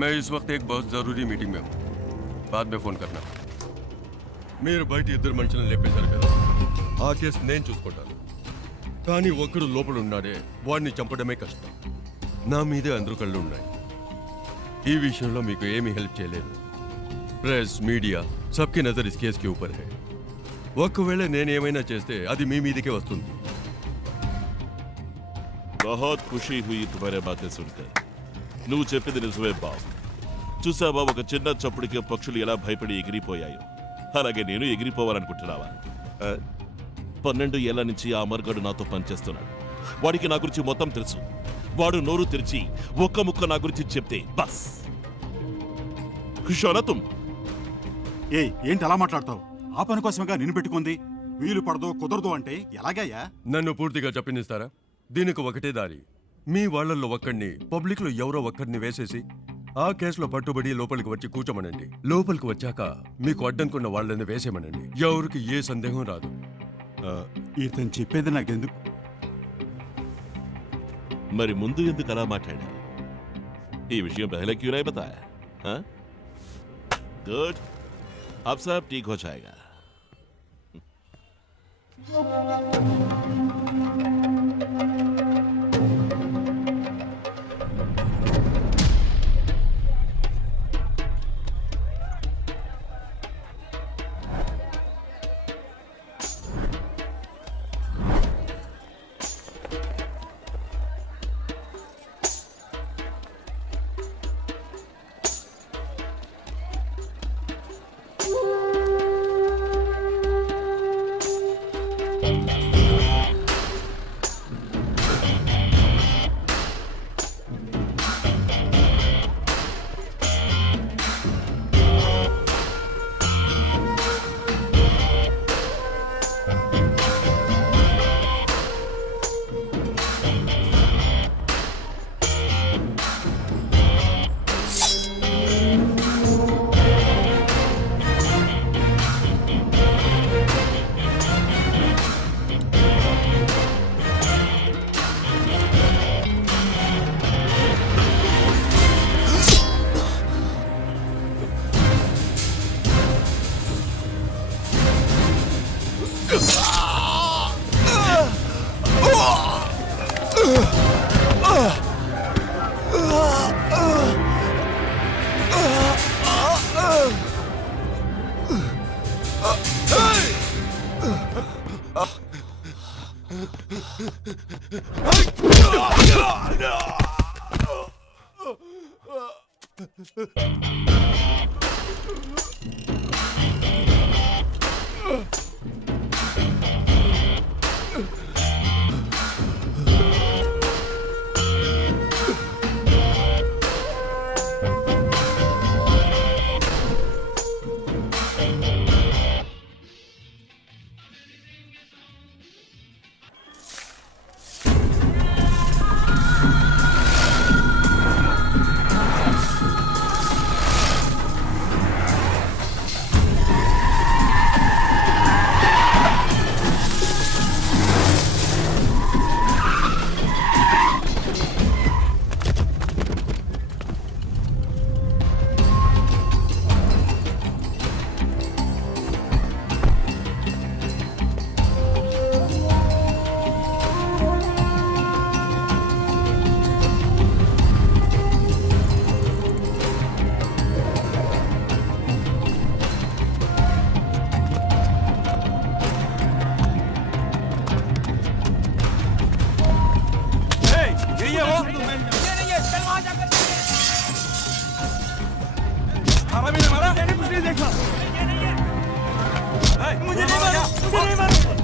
मैं इस वक्त एक बहुत जरूरी मीटिंग में हूँ, बाद में फोन करना। మీరు బయట ఇద్దరు మనుషులను లేపేశారు కదా, ఆ కేసు నేను చూసుకుంటాను. కానీ ఒక్కడు లోపల ఉన్నాడే, వాడిని చంపడమే కష్టం. నా మీదే అందరూ కళ్ళు ఉన్నాయి. ఈ విషయంలో మీకు ఏమీ హెల్ప్ చేయలేను. Press, media సబ్కి Nazar is case కి ఊపర్ హై. ఒకవేళ నేనేమైనా చేస్తే అది మీ మీదకే వస్తుంది. बहुत खुशी हुई तुम्हारे बातें सुनकर. నువ్వు చెప్పింది నిజమే బాబు. చూసావా, ఒక చిన్న చప్పుడికి పక్షులు ఎలా భయపడి ఎగిరిపోయాయో, అలాగే నేను ఎగిరిపోవాలనుకుంటున్నావా? 12 ఏళ్ల నుంచి ఆ అమర్గాడు నాతో పనిచేస్తున్నాడు. వాడికి నా గురించి మొత్తం తెలుసు. వాడు నోరు తెరిచి ఒక్క ముక్క నా గురించి చెప్తే బస్ ఖుషోనా తుమ్. ఏంటి అలా మాట్లాడతావు? ఆ పని కోసమేగా నిన్ను పెట్టుకుంది. వీలు పడదో కుదరదు అంటే ఎలాగయ్యా? నన్ను పూర్తిగా చెప్పనిస్తారా? దీనికి ఒకటే దారి. మీ వాళ్లలో ఒక్కడిని, పబ్లిక్ లో ఎవరో ఒక్కడిని వేసేసి ఆ కేసులో పట్టుబడి లోపలికి వచ్చి కూర్చోమనండి. లోపలికి వచ్చాక మీకు అడ్డంకున్న వాళ్ళని వేసేమనండి. ఎవరికి ఏ సందేహం రాదు. ఇతను చెప్పేది నాకెందుకు? మరి ముందు ఎందుకు అలా మాట్లాడా? ఈ విషయం పహలే క్యూ नहीं बताया? हाँ? गुड, अब सब ठीक हो जाएगा.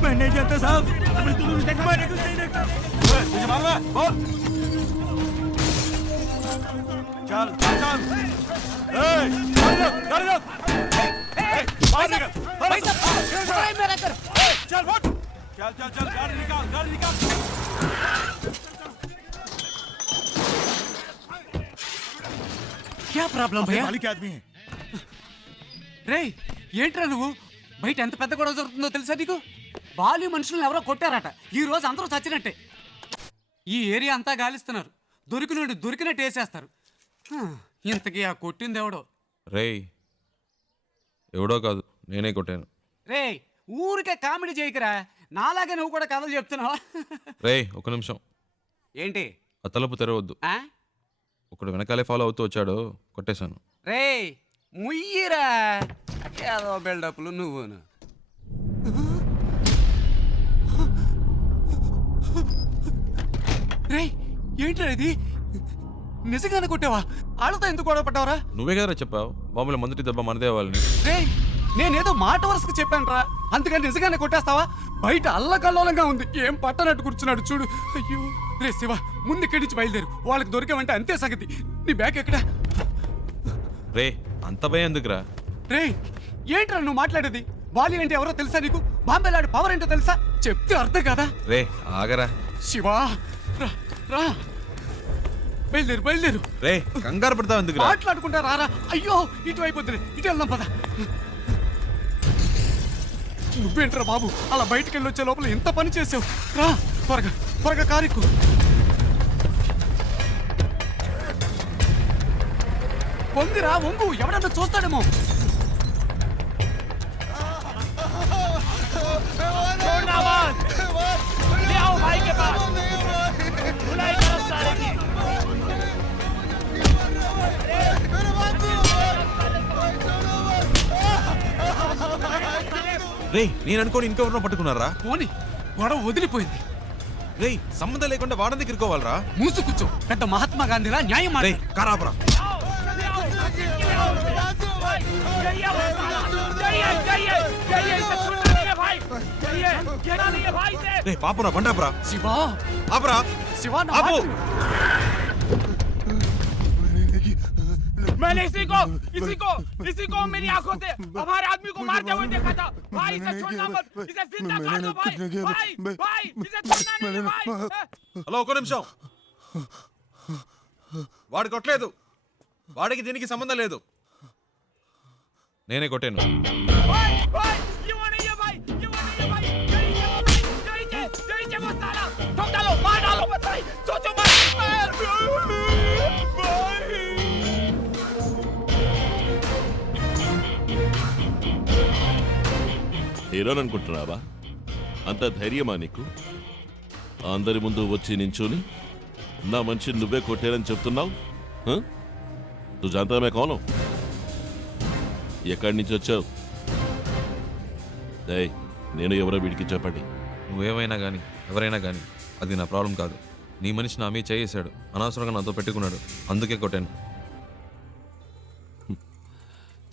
मैं नहीं जानता साहब, तुझे देखा मैंने कुछ नहीं देखा। तुझे मालूम है? बोल। चल चल चल, बाहर निकल। भाई साहब मेरा कर। चल फुट, चल चल चल, गाड़ी निकाल, गाड़ी निकाल। क्या प्रॉब्लम भैया? मालिक आदमी है రే ఏంట్రా నువ్వు బయట ఎంత పెద్ద గొడవ జరుగుతుందో తెలుసా నీకు? బాలి మనుషులను ఎవరో కొట్టారట. ఈ రోజు అందరూ చచ్చినట్టే. ఈ ఏరియా అంతా గాలిస్తున్నారు. దొరికినట్టు వేసేస్తారు. ఇంతకీ ఆ కొట్టింది ఎవడో? రేయ్ ఎవడో కాదు, నేనే కొట్టాను. రే ఊరికే కామెడీ చేయకరా, నాలాగే నువ్వు కూడా కథలు చెప్తున్నావా? రేయ్ ఒక నిమిషం, ఏంటి? ఆ తలుపు తెరవద్దు. ఆ? ఒకడు వెనకాలే ఫాలో అవుతూ వచ్చాడు, కొట్టేశాను. రే ముయ్యిరా, ఏదో బిల్డప్లు నువ్వును. రే ఏంట్రా ఇది? నిజంగానే కొట్టావా? ఆళ్ళతో ఎందుకు గొడవ పడ్డావరా? నువ్వే కదరా చెప్పావు మామూలు మొదటి దెబ్బ మనదే వాళ్ళని. రే నేనేదో మాట వరుసకు చెప్పానురా, అందుకని నిజంగానే కొట్టేస్తావా? బయట అల్లకల్లోలంగా ఉంది, ఏం పట్టనట్టు కూర్చున్నాడు చూడు. అయ్యో రే శివ, ముందు ఇక్కడి నుంచి బయలుదేరు, వాళ్ళకి దొరికామంటే అంతే సంగతి. నీ బ్యాగ్ ఎక్కడా? రే అంత భయం ఎందుకురా? రే ఏంట్రా నువ్వు మాట్లాడేది? బాలి అంటే ఎవరో తెలుసా నీకు? బాంబేలాడి పవర్ ఏంటో తెలుసా? చెప్తే అర్థం కదా. రే ఆగరా. శివా రా రా, బయలుదేరు బయలుదేరు. రే కంగారు పడతావు ఎందుకురా? మాట్లాడుకుంటా రారా. అయ్యో ఇటువైపు వద్దులే, ఇటు వెళ్దాం పద. నువ్వేంట్రా బాబు అలా బయటికి వెళ్ళి వచ్చే లోపల ఎంత పని చేసావు? రా త్వరగా త్వరగా కారెక్కు. వంగిరా వంగు, ఎవడన్నా చూస్తాడేమో. ले आओ भाई के पास, बुलाई करो सारे की। రే నేను అనుకోని ఇంకెవరినో పట్టుకున్నారా? పోనీ గొడవ వదిలిపోయింది. రే సంబంధం లేకుండా వాడని దగ్గర ఇరుకోవాలరా? మూసు కూర్చో, పెద్ద మహాత్మా గాంధీలా న్యాయం రే మాట్లాడు. కారాపరా. రే పాపరా బండాపరా. శివా ఆపరా. శివా నా ఆపు. మాట విను. मैंने इसी को मेरी आंखों से हमारे आदमी को मारते हुए देखा था। भाई इसे छोड़ना मत, इसे जिंदा काट दो भाई, भाई इसे छोड़ना नहीं भाई। హలో ఒక నిమిషం. వాడు కొట్టలేదు, వాడికి దీనికి సంబంధం లేదు. నేనే కొట్టాను. भाई ये वो नहीं है भाई, ये वो नहीं है भाई, यही वो साला ठोक डालो, मार डालो मत भाई, सोचो मत भाई। హీరోని అనుకుంటున్నావా? అంత ధైర్యమా నీకు? అందరి ముందు వచ్చి నించుని నా మనిషి నువ్వే కొట్టారని చెప్తున్నావు? నువ్వు జాంతా కౌను? ఎక్కడి నుంచి వచ్చావు? నేను ఎవరో వీడికి చెప్పండి. నువ్వేమైనా కానీ ఎవరైనా కానీ అది నా ప్రాబ్లం కాదు. నీ మనిషి నా మీద చేసాడు, అనవసరంగా నాతో పెట్టుకున్నాడు, అందుకే కొట్టాను.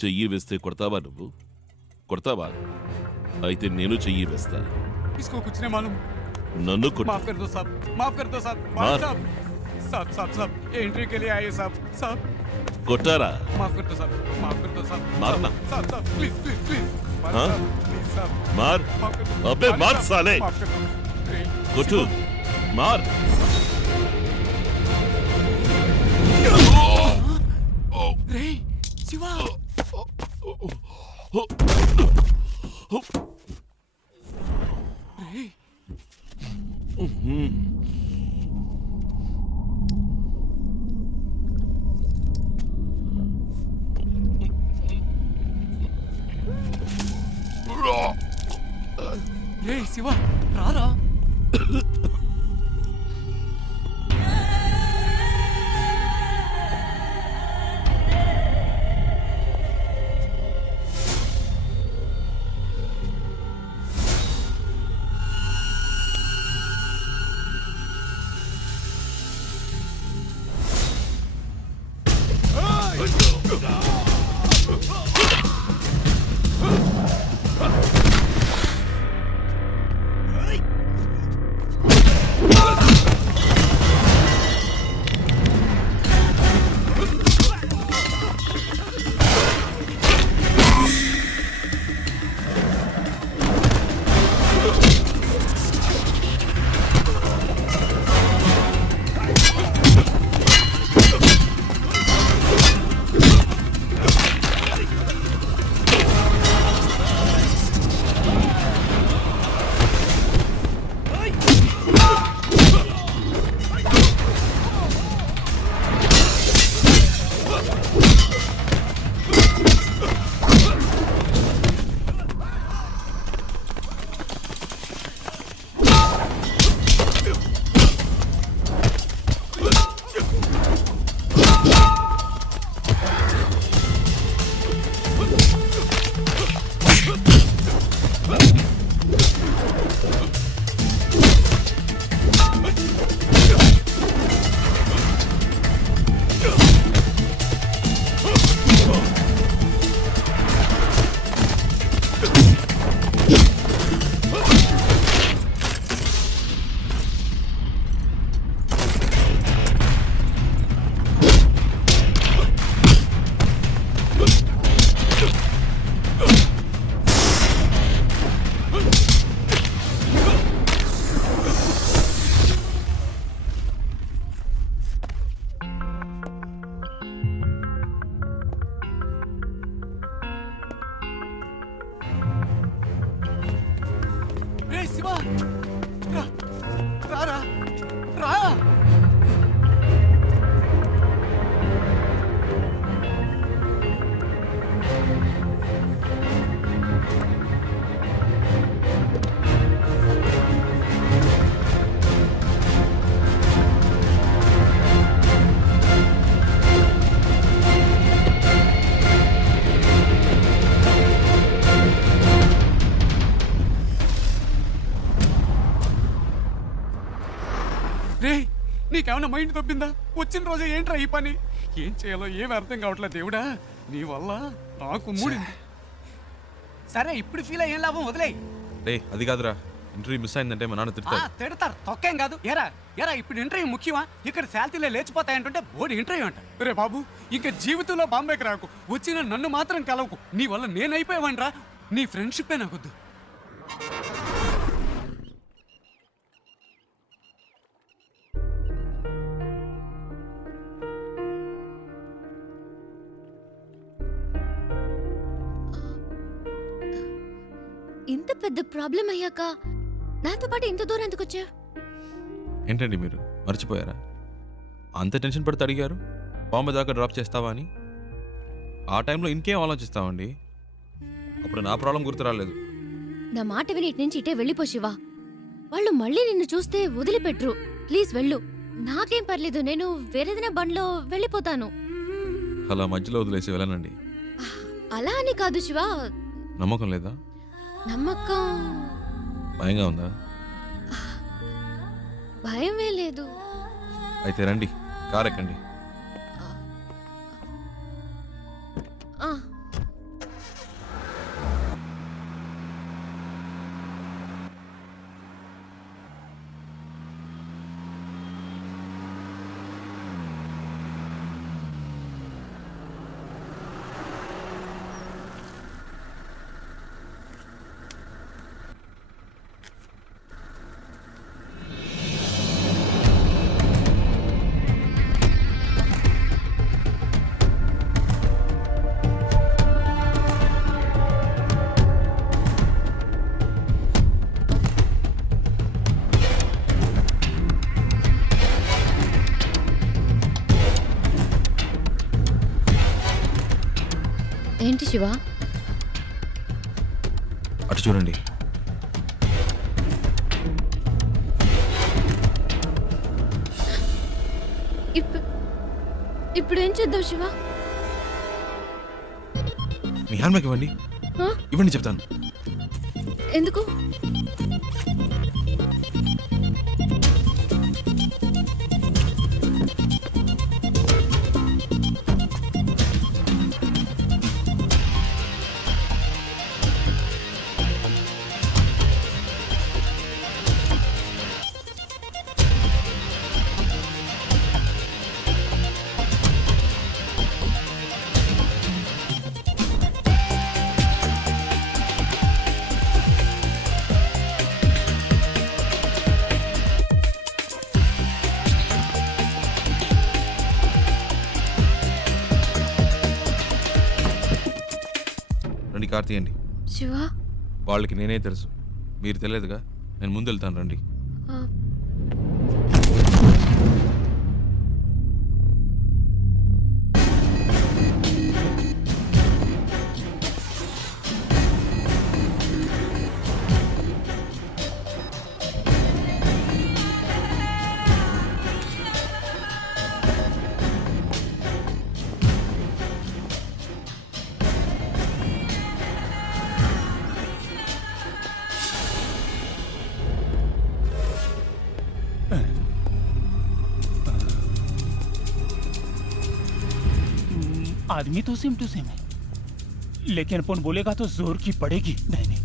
చెయ్యి వేస్తే కొడతావా? నువ్వు కొడతావా? అయితే నేను చెయ్యి వేస్తా. इसको कुछ नहीं मालूम, నన్ను కొట్టు. माफ कर दो साहब, माफ कर दो साहब, मार। साहब साहब साहब साहब ये एंट्री के लिए आए साहब, साहब కొట్టారా? माफ कर दो साहब, माफ कर दो साहब, मारना। साहब साहब प्लीज प्लीज प्लीज, हाँ? प्लीज साहब మార్. माफ कर दो। अबे मार साहब, साले। माफ कर दो। रे, కొట్టు. మార్. రే శివా రే రే శివ రారా. రే నీకేమైనా మైండ్ తప్పిందా? వచ్చిన రోజే ఏంట్రా ఈ పని? ఏం చేయాలో ఏమి అర్థం కావట్లేదు దేవుడా. నీ వల్ల నాకు మూడింది. సరే ఇప్పుడు ఫీల్ అయ్యేం లాభం, వదిలేయ్. రే అది కాదురా, ఇంటర్వ్యూ మిస్ అయిందంటే మా నాన్న తిడతాడు. తిడతారు, తొక్కేం కాదు. ఎరా ఎరా ఇప్పుడు ఇంటర్వ్యూ ముఖ్యమా? ఇక్కడ శాలరీలే లేచిపోతాయంటుంటే బోర్డు ఇంటర్వ్యూ అంట. రే బాబు, ఇంకా జీవితంలో బాంబేకి రాకు. వచ్చిన నన్ను మాత్రం కలవకు. నీ వల్ల నేనైపోయావనరా. నీ ఫ్రెండ్షిప్పే నాకొద్దు. ఇంత పెద్ద ప్రాబ్లం అయ్యాక నాతో పాటు ఇంత దూరం ఎందుకు వచ్చా? ఏంటండి మీరు మర్చిపోయారా? అంత టెన్షన్ పడితే అడిగారు బాంబే దాకా డ్రాప్ చేస్తావా అని. ఆ టైంలో ఇంకేం ఆలోచిస్తామండి? అప్పుడు నా ప్రాబ్లం గుర్తు రాలేదు. నా మాట విని ఇటు నుంచి ఇటే వెళ్ళిపో శివ. వాళ్ళు మళ్ళీ నిన్ను చూస్తే వదిలిపెట్టరు. ప్లీజ్ వెళ్ళు. నాకేం పర్లేదు, నేను వేరేదైనా బండ్లో వెళ్ళిపోతాను. అలా మధ్యలో వదిలేసి వెళ్ళనండి. అలా అని కాదు శివ. నమ్మకం లేదా? నమ్మకం. భయంగా ఉందా? భయమే లేదు. అయితే రండి, కార్ ఎక్కండి. ఆ, ఏంటి శివ? అటు చూడండి. ఇప్పుడు ఏం చేద్దాం శివ? మీ హ్యాండ్ బ్యాగ్ ఇవ్వండి. ఆ? ఇవ్వండి చెప్తాను. ఎందుకు? రండి, కార్ తీయండి. శివ, వాళ్ళకి నేనే తెలుసు, మీరు తెలియదుగా. నేను ముందు వెళ్తాను, రండి. ఆ, आदमी तो सेम टू सेम है, लेकिन अपन बोलेगा तो जोर की पड़ेगी। नहीं नहीं